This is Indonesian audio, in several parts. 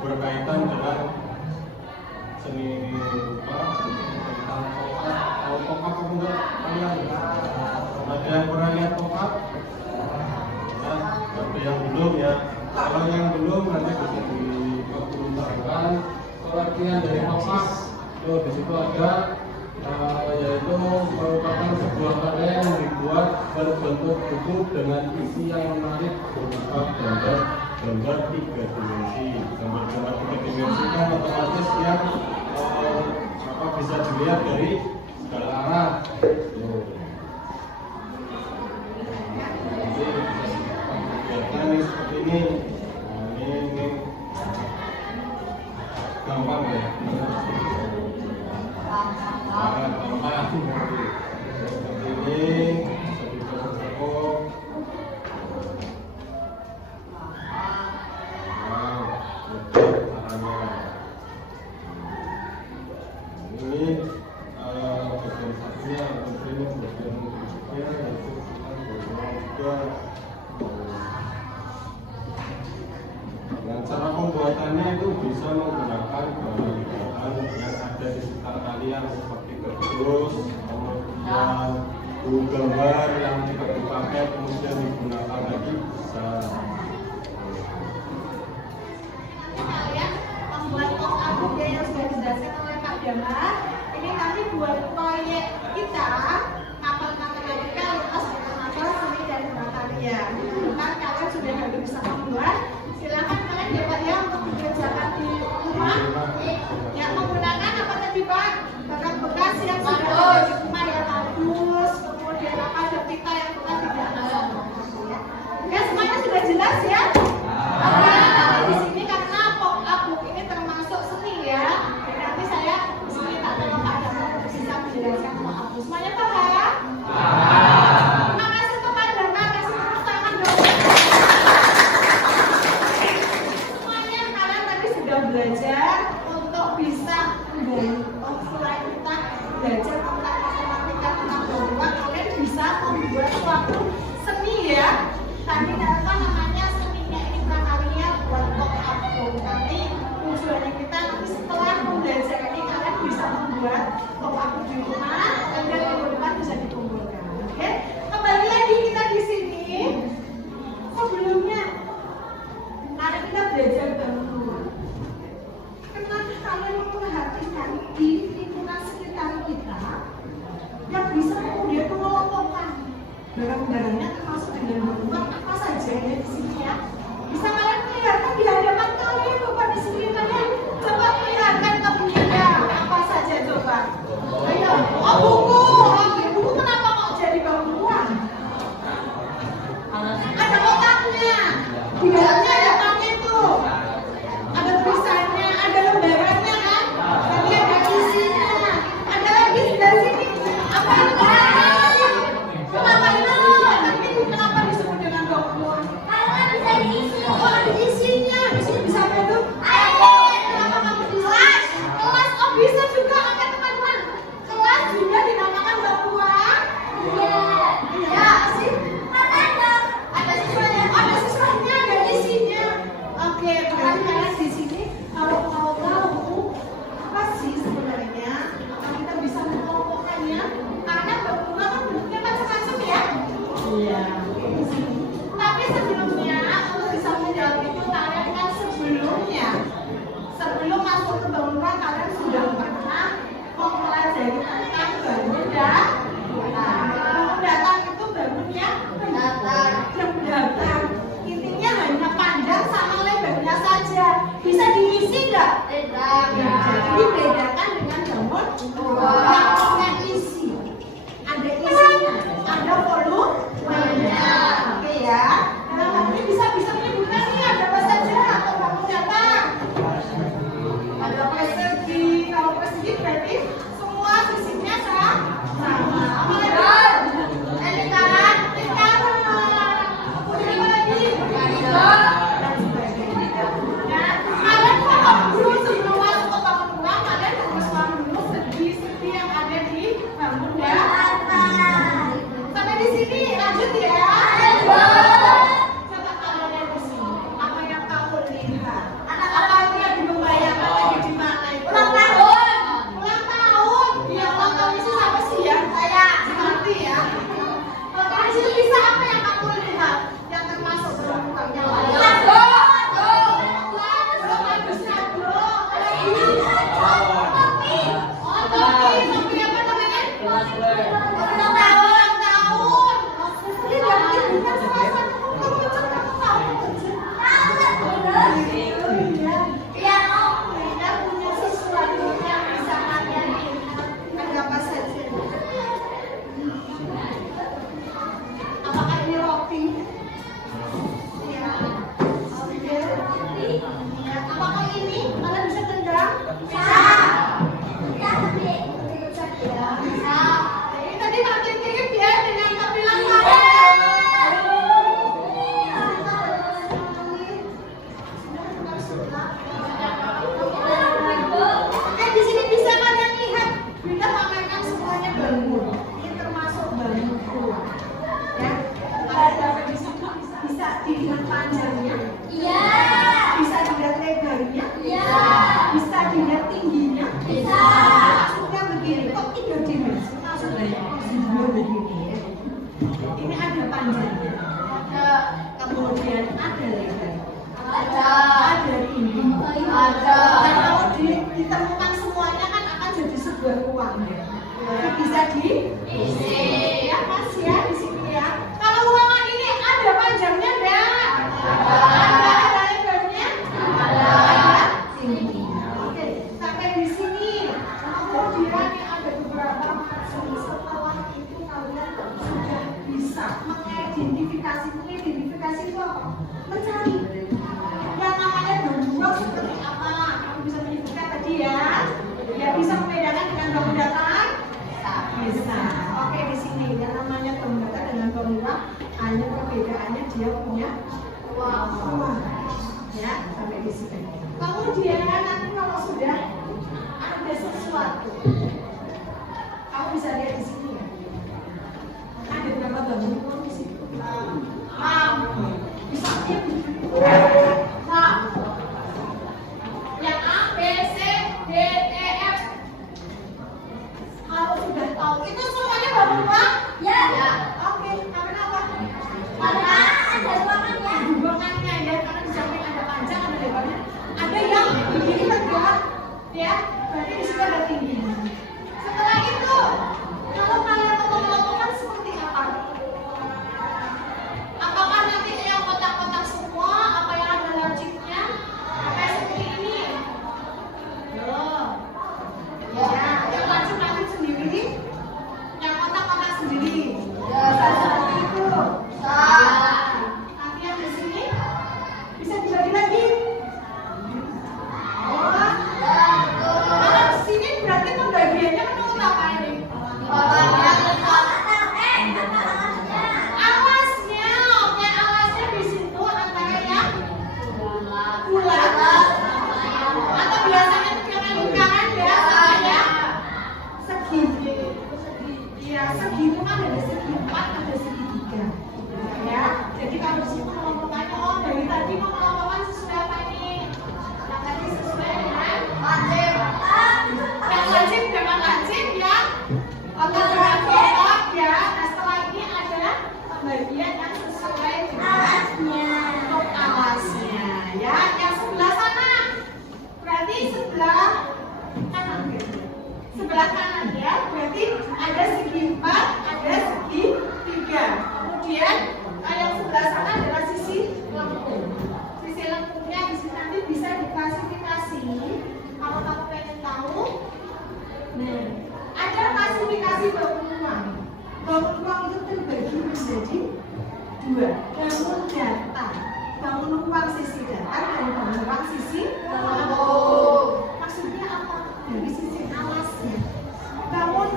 berkaitan dengan seni rupa tentang tongkat. Tahu tongkat apa enggak kalian? Ada yang pernah lihat tongkat? Ya, ada yang belum ya. Kalau yang belum nanti bisa dipergunakan pengertian dari tongkat. Tuh di situ ada yaitu merupakan sebuah karya yang dibuat berbentuk kubus dengan isi yang menarik berupa gambar 3 dimensi. Gambar 3 dimensi kan otomatis yang bisa dilihat dari segala arah. Nanti bisa nih seperti ini. Nah, ini gampang ya. Gampang. Seperti ini, cukup. Wow, caranya. Ini bagian satunya, bagian berikutnya yaitu juga. Dan cara pembuatannya itu bisa menggunakan bahan yang ada di sekitar kalian seperti kardus, kemudian buku gambar yang tidak dipakai kemudian digunakan lagi bisa. Kalian membuat pop-up yang sudah dijelaskan oleh Pak Damar. Ini kami buat proyek kita kapal-kapal Kalimas kapal seni dan berkarya. Bukan kalian sudah hampir bisa membuat. Silakan kalian dapat ya untuk dikerjakan di rumah. Yang menggunakan apa tadi Pak? Barang bekas yang sudah ada di rumah ya, kardus, kemudian apa ada pita yang kita tidak tahu. Ya semuanya sudah jelas ya? Oke, di sini karena pop-up book ini termasuk seni ya. Jadi nanti saya di sini tak tolong Pak Damar untuk bisa menjelaskan pop-up book. Semuanya paham? Terima kasih untuk Pak Damar, kasih tepuk tangan dong. Semuanya kalian tadi sudah belajar untuk bisa menjadi offline kita belajar tentang matematika tentang bahwa kalian bisa membuat suatu seni ya. Tadi apa namanya seninya ini prakarya buat pop-up book. Nanti tujuannya kita nanti setelah belajar ini kalian bisa membuat pop-up book di rumah dan minggu depan bisa dikumpulkan. Oke, kembali lagi kita di sini. Sebelumnya mari kita belajar dahulu. Kenapa kalian memperhatikan di lingkungan sekitar kita yang bisa kemudian mengelompokkan barang-barangnya termasuk dengan bentuk apa saja yang ada di sini ya. Bisa kalian melihatkan di hadapan kalian Bapak di sini kalian coba melihatkan kebunya apa saja coba. Ayo, oh buku, oke buku kenapa kok jadi bangkuan? Ada kotaknya, di dalamnya ada paket tuh, ada tulisannya, ada lembarannya kan, nanti ada isinya, ada lagi sebelah sini apa itu? Kenapa itu? Tapi kenapa disebut dengan bangkuan? Karena bisa diisi. ruangnya. Bisa diisi ya Mas ya di sini ya. Kalau ruangan ini ada panjangnya enggak? Ada lebarnya? Ada tinggi. Oke, sampai di sini. Kemudian ada beberapa macam. Setelah itu kalian sudah bisa mengidentifikasi itu apa? Mencari yang namanya bangunan seperti apa. Kamu bisa menyebutkan tadi ya. Ya bisa membedakan dengan bangun datar. Bisa. Oke, di sini yang namanya bangun datar dengan bangunan hanya perbedaannya dia punya ruang. Ya, sampai di sini. Kemudian nanti kalau sudah ada sesuatu, kamu bisa lihat di sini ya. Ada berapa bangunan di situ? Bisa lihat. Yang A, B, C, D, E, F. Kalau sudah tahu itu semuanya bangunan? Ya. Oke, kenapa? Karena ada ruangannya ya, karena di samping ada panjang, ada lebarnya. Ada yang begini tegak, ya. Berarti di situ ada tinggi. Setelah itu, kalau kalian mau melakukan seperti apa? Apakah nanti yang kotak-kotak semua? Apa yang ada logiknya? Apa seperti ini? Loh. Ya, yang lanjut sendiri, yang kotak-kotak sendiri. Ya, seperti itu. Nanti yang di sini bisa dibagi lagi. Oh, kalau di sini berarti pembagiannya menurut apa ini? Alasnya, oke, alasnya di situ antara yang bulat atau biasanya lingkaran ya, segi. Ya, segi itu kan ada segi 4, ada segi 3. Ya, jadi kalau di situ mengelompokkan, oh dari tadi mau mengelompokkan sesuai apa ini? Yang tadi sesuai dengan wajib. Yang wajib dengan wajib ya. Otot dengan otot ya. Nah setelah ini adalah pembagian yang sesuai dengan bentuk alasnya. Ya, yang sebelah sana. Berarti sebelah kanan ya. Sebelah kanan ya. Berarti ada segi 4, ada segi 3. Kemudian yang sebelah sana adalah sisi lengkung. Sisi lengkungnya di sini nanti bisa diklasifikasi. Kalau kamu pengen tahu, nah, ada klasifikasi bangun ruang. Bangun ruang itu terbagi menjadi 2. Bangun datar, bangun ruang sisi datar dan bangun ruang sisi lengkung. Maksudnya apa? Dari sisi alasnya. Bangun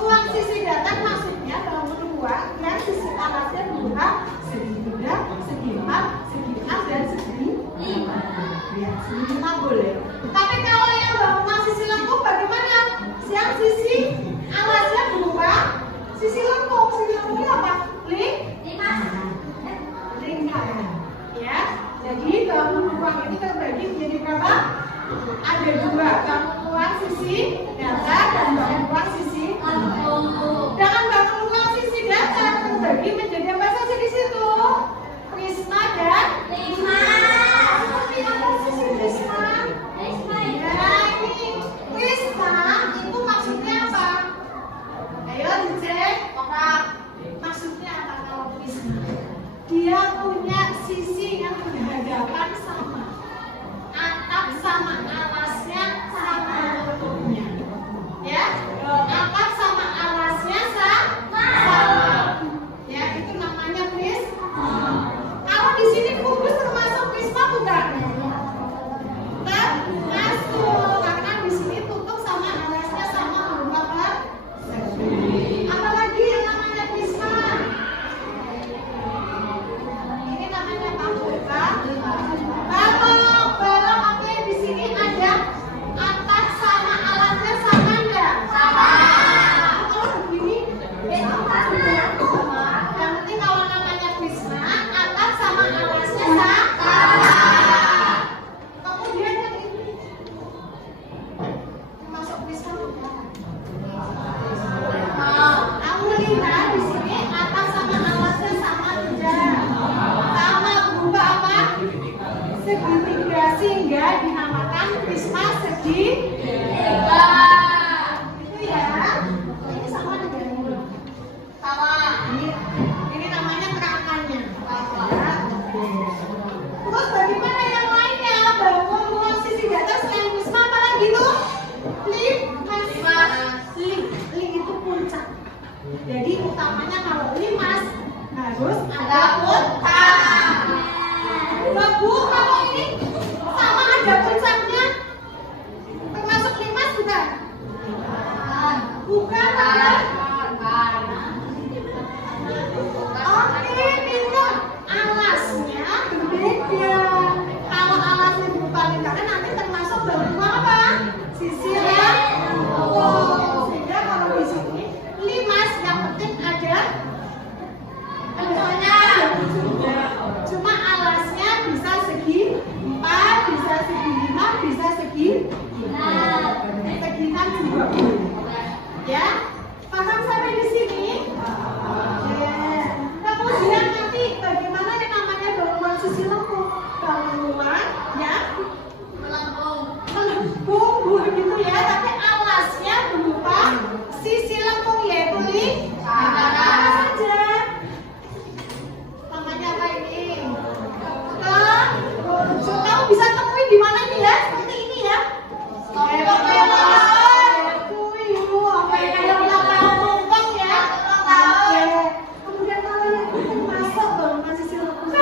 ruang sisi datar maksudnya bangun ruang yang sisi alasnya berupa segi 3, segi 4, segi 6 dan segi 5. Ya, segi 5 boleh. Tapi kalau yang bangunan sisi lengkung bagaimana? Yang sisi alasnya berupa sisi lengkung. Sisi lengkungnya apa? Lingkaran. Ya. Jadi bangun ruang itu terbagi menjadi berapa? Ada 2, bangun ruang sisi datar dan bangun ruang sisi lengkung. Dengan bangun ruang sisi datar terbagi menjadi apa saja di situ? Prisma dan lima. Seperti apa sisi prisma? Ya, ini prisma itu maksudnya apa? Ayo dicek. Maksudnya apa kalau prisma? Dia punya sisi yang berhadapan sama. Atap sama alasnya sama bentuknya. Ya, atap sama alasnya sama. Ya, itu namanya prisma. Kalau di sini kubus termasuk prisma bukan? Termasuk, karena di sini tutup sama alasnya sama berupa persegi. Apalagi yang namanya prisma? Ini namanya balok. Oke, di sini ada atas sama alasnya sama enggak? Sama. Kalau begini, sama. Yang penting kalau namanya prisma, atas sama alasnya sama. Kemudian yang ini masuk prisma bukan? Kamu lihat di sini atas sama alasnya sama tidak? Sama berupa apa? Segitiga, sehingga dinamakan prisma segitiga. Itu Jadi utamanya kalau limas harus ada utang. Bu, kalau ini sama ada puncaknya, termasuk limas bukan? Bukan, kan? Oke, minum alasnya berbeda. Kalau alasnya berupa lingkaran nanti termasuk bentuk apa? Sisir ya. Oh, sehingga kalau di sini limas yang penting ada bentuknya. Cuma alasnya bisa segi 4, bisa segi 5, bisa segi 6 juga boleh. Ya, paham sampai di sini? Kemudian nanti bagaimana yang namanya gangguan sisi lengkung? Gangguan ya melengkung gitu ya, tapi alasnya berupa sisi lengkung yaitu lingkaran saja. Namanya apa ini? Kerucut. Kamu bisa temui di mana ini ya? Seperti ini ya. Kemudian kalau yang masuk masih sisi lengkung.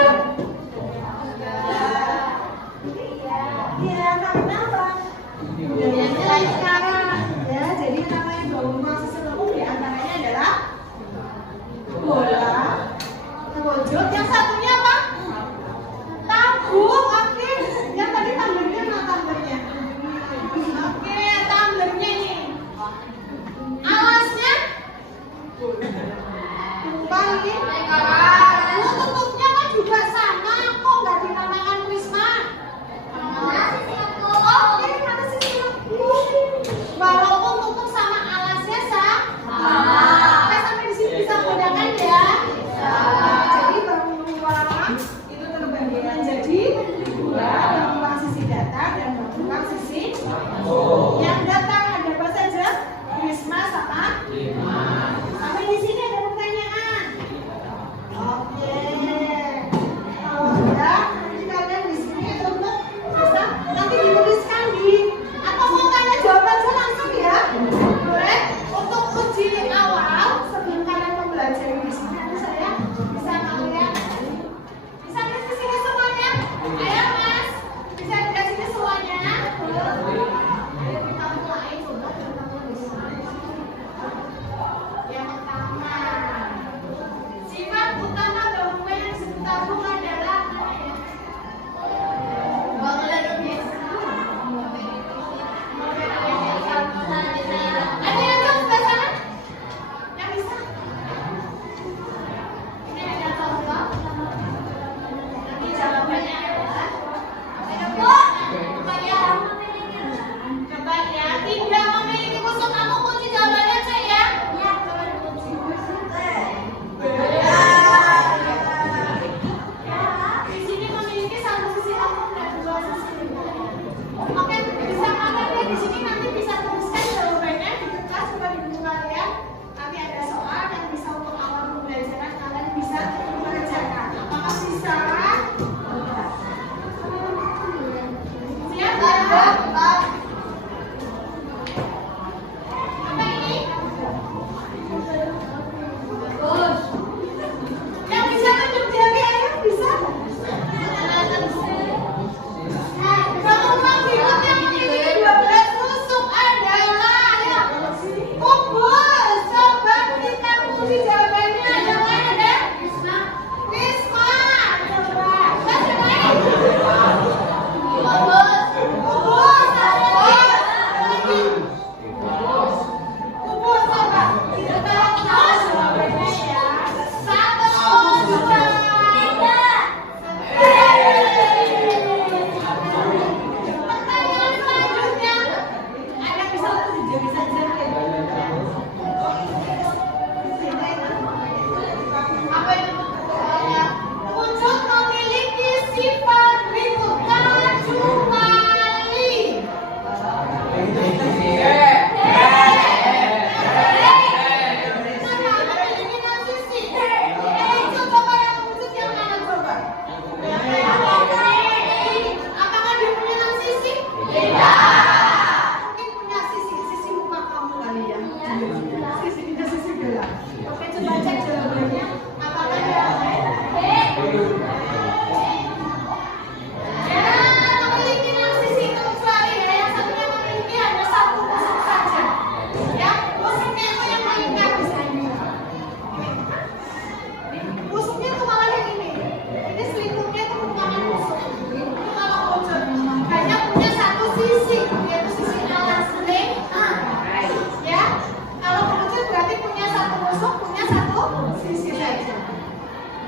sisi saja.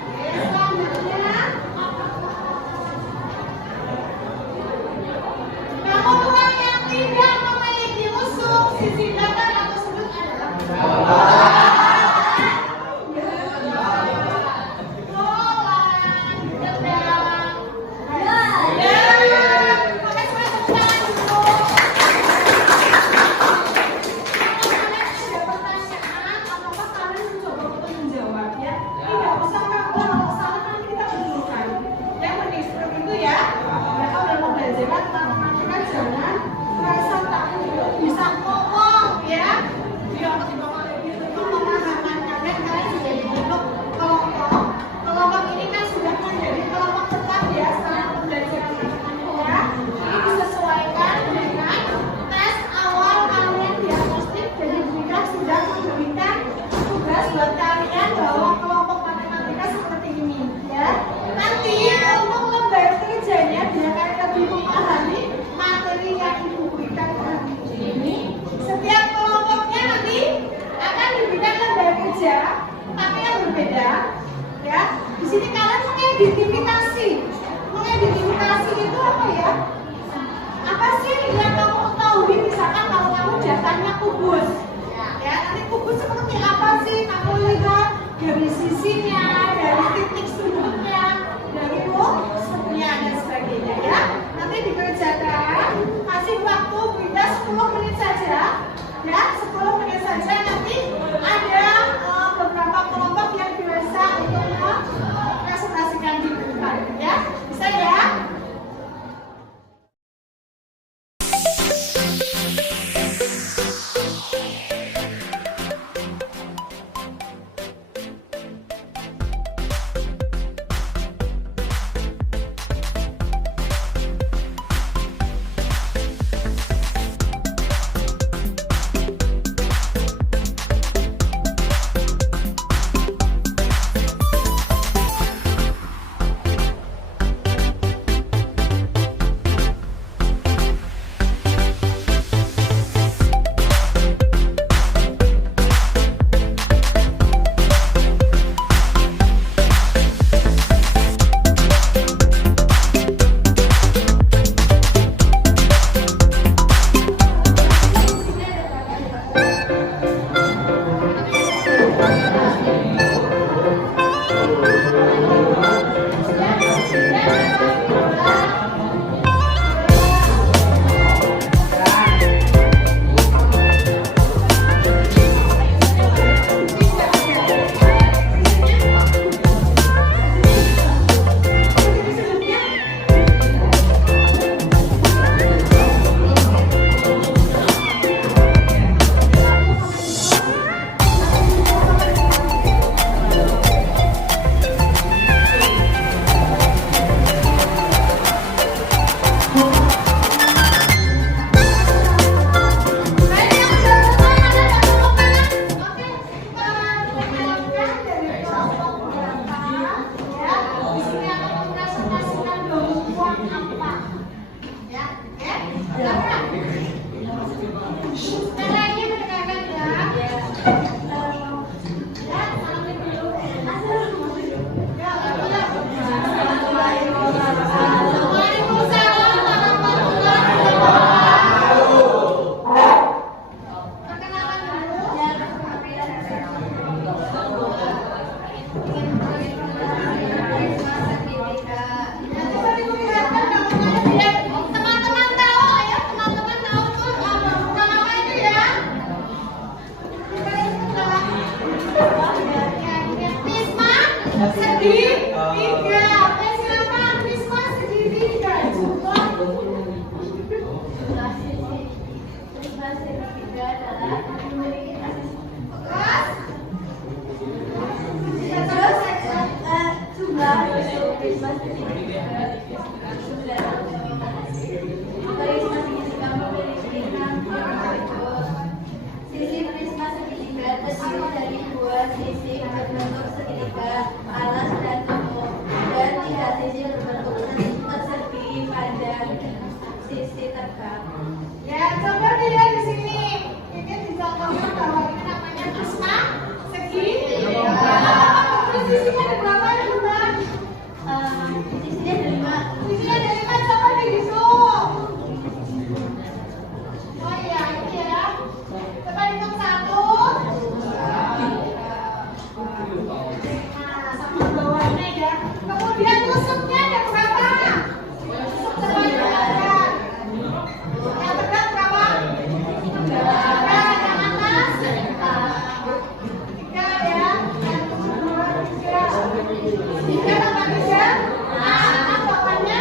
Oke, selanjutnya namun orang yang tidak memiliki usuk sisi belakang atau sudut adalah tapi yang berbeda ya. Di sini kalian mengidentifikasi. Mengidentifikasi itu apa ya? Apa sih yang kamu ketahui? Misalkan kalau kamu datanya kubus, ya nanti kubus seperti apa sih? Kamu lihat dari sisinya, dari titik sudutnya, dari strukturnya dan sebagainya ya. Nanti dikerjakan, kasih waktu kita 10 menit saja, ya 10 menit saja. Nanti ada beberapa kelompok yang biasa untuk mempresentasikan di depan ya. Bisa ya? Sisi prisma segitiga terdiri dari dua sisi berbentuk segitiga, alas dan tubuh, dan tiga sisi berbentuk tersegi pada sisi tegak. Ya, coba dilihat di sini. Ini dicontohkan bahwa ini namanya prisma segitiga. sisinya ada berapa ya teman? Sisinya ada 5. Sisinya ada 5, coba dihitung. Oh iya, ini ya. Coba hitung 1. Nah, sama bawahnya ya. Kemudian tusuknya ada berapa? Tusuk coba dihitung. Yang tegak berapa? 3. Yang atas? 3 ya. 1, 2, 3. 3 tambah 3. Nah, bawahnya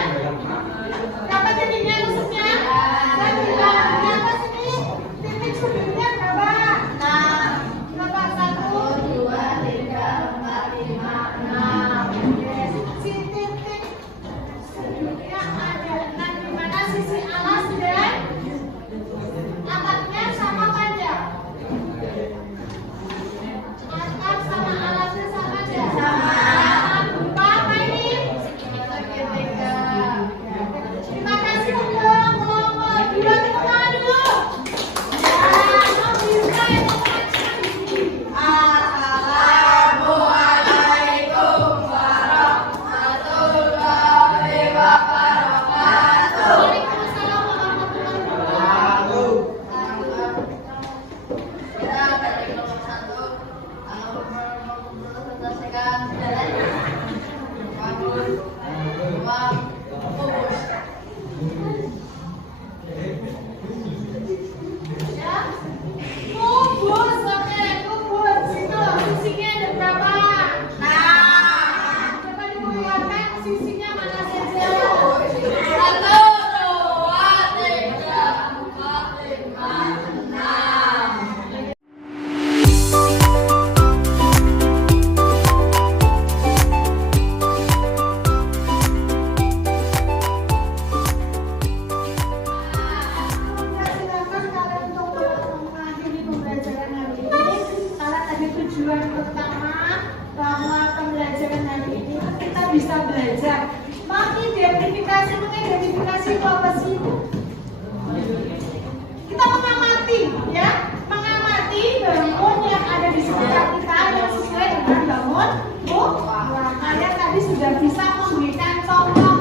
berapa jadinya tusuknya? 9. Di atas ini titik sudutnya berapa? Nah, berapa? 1, 2, 3, 4, 5, 6. Si titik sudutnya ada 6 di mana sisi alas dan atapnya sama panjang. Atap sama alasnya sama aja. Sama. Berupa apa ini? Segitiga. Terima kasih untuk kelompok 2, tepuk tangan dulu. Ya, kau bisa yang mengajar di sini. Assalamualaikum warahmatullahi wabarakatuh. Waalaikumsalam warahmatullahi wabarakatuh. Kita pada kelompok 1 selesaikan segalanya. Bagus. Uang. Kubus. Ya. Kubus, oke, kubus. Itu sisinya ada berapa? Nah, coba dimuliakan sisinya mana saja? 1, 2, 3, 4, 5, 6. Ya, silakan kalian untuk mengakhiri pembelajaran hari ini. Karena tadi tujuan pertama bahwa pembelajaran hari ini kita bisa belajar mengidentifikasi itu apa sih? Kita mengamati, ya, mengamati bangun yang ada di sekitar kita yang sesuai dengan bangun rumah. Kalian tadi sudah bisa memberikan contoh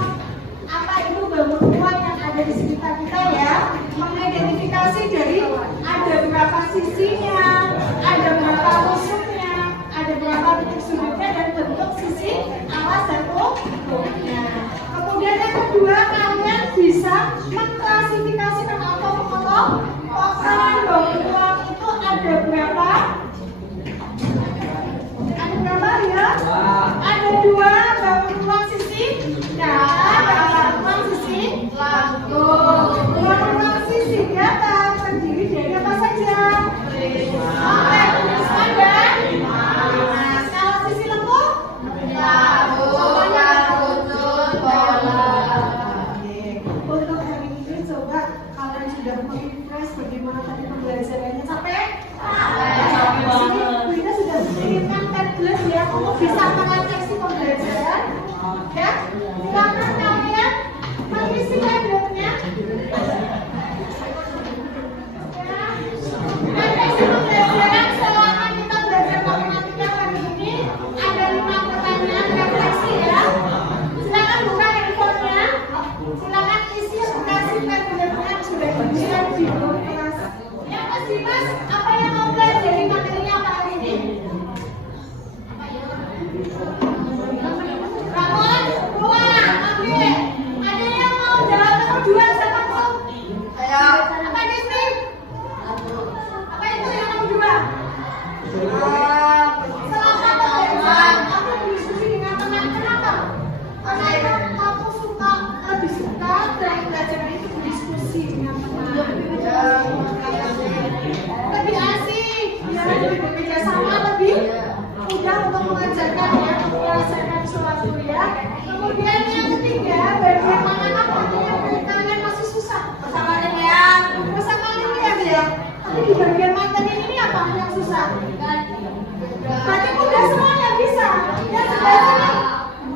apa itu bangun rumah yang ada di sekitar kita ya, mengidentifikasi dari ada berapa sisinya, ada berapa tusuknya, ada berapa titik sudutnya dan bentuk sisi alas dan ujungnya. Kemudian yang kedua, kalian bisa mengklasifikasikan atau mengelompokkan bangun ruang itu ada berapa? Ada berapa ya? Ada 2 bangun ruang sisi kanan dan bangun ruang sisi lambung. Bangun ruang sisi kanan terdiri dari apa saja? Oke, tulisan dan nah, kalau sisi lembut? Untuk hari ini coba kalian sudah mengimpress bagaimana tadi pembelajarannya sampai? Sini kita sudah mengirimkan tablet ya untuk bisa mengakses pembelajaran. Ya, silakan kalian mengisi tabletnya. Refleksi pembelajaran selama kita belajar matematika hari ini ada 5 pertanyaan refleksi ya. Silakan buka handphonenya. Silakan isi kasih tabletnya sudah diberikan di grup kelas. Yang pasti mas, apa yang mau pelajari materi apa hari ini? Ramon, 2, oke. Ada yang mau jawab nomor 2 siapa tuh? Ayo. Apa ini sih? Apa itu yang nomor 2? Selamat teman. Aku berdiskusi dengan teman. Kenapa? Karena aku lebih suka dalam belajar itu berdiskusi dengan teman. Lebih asik, ya, lebih bekerja sama, lebih mudah untuk mengajarkan ya, menyelesaikan suatu ya. Kemudian yang ketiga, bagian mana yang menurut kalian masih susah? Bersama linear ya. Tapi di bagian materi ini apa yang susah? Berarti mudah semuanya bisa. Ya sudah sini.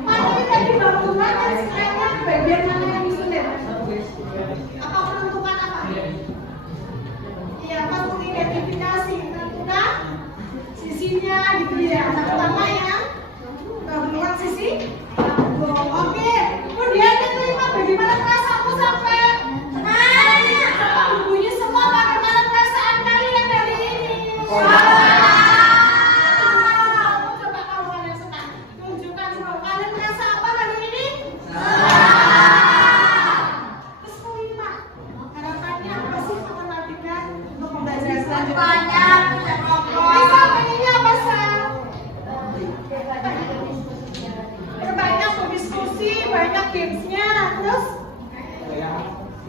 Materi tadi bangunan dan sekarang bagian mana yang sulit? Apa menentukan apa? Iya, pas mengidentifikasi menentukan sisinya gitu ya. Yang pertama yang Coba kalau kalian suka tunjukkan semua. Kalian merasa apa hari ini? Terus kelima, harapannya apa sih matematika untuk pembelajaran selanjutnya? Bisa pengennya apa sih? Berbanyak berdiskusi, banyak gamesnya, terus ya,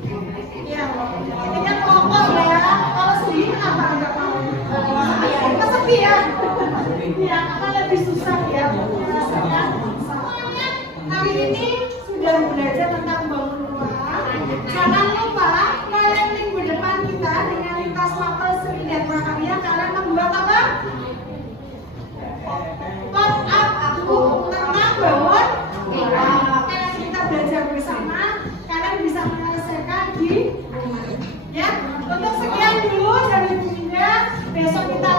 intinya kelompok ya. Kalau sendiri kenapa nggak mau? Kesepi ya? Ya, karena lebih susah ya. Rasanya semuanya hari ini sudah belajar tentang bangun rumah. Jangan lupa kalian minggu depan kita dengan lintas mapel seni dan prakarya kalian membuat apa? Pop up tentang bangun rumah. Karena kita belajar bersama, kalian bisa menyelesaikan di rumah. Ya, untuk sekian dulu dari Bu Indah. Besok kita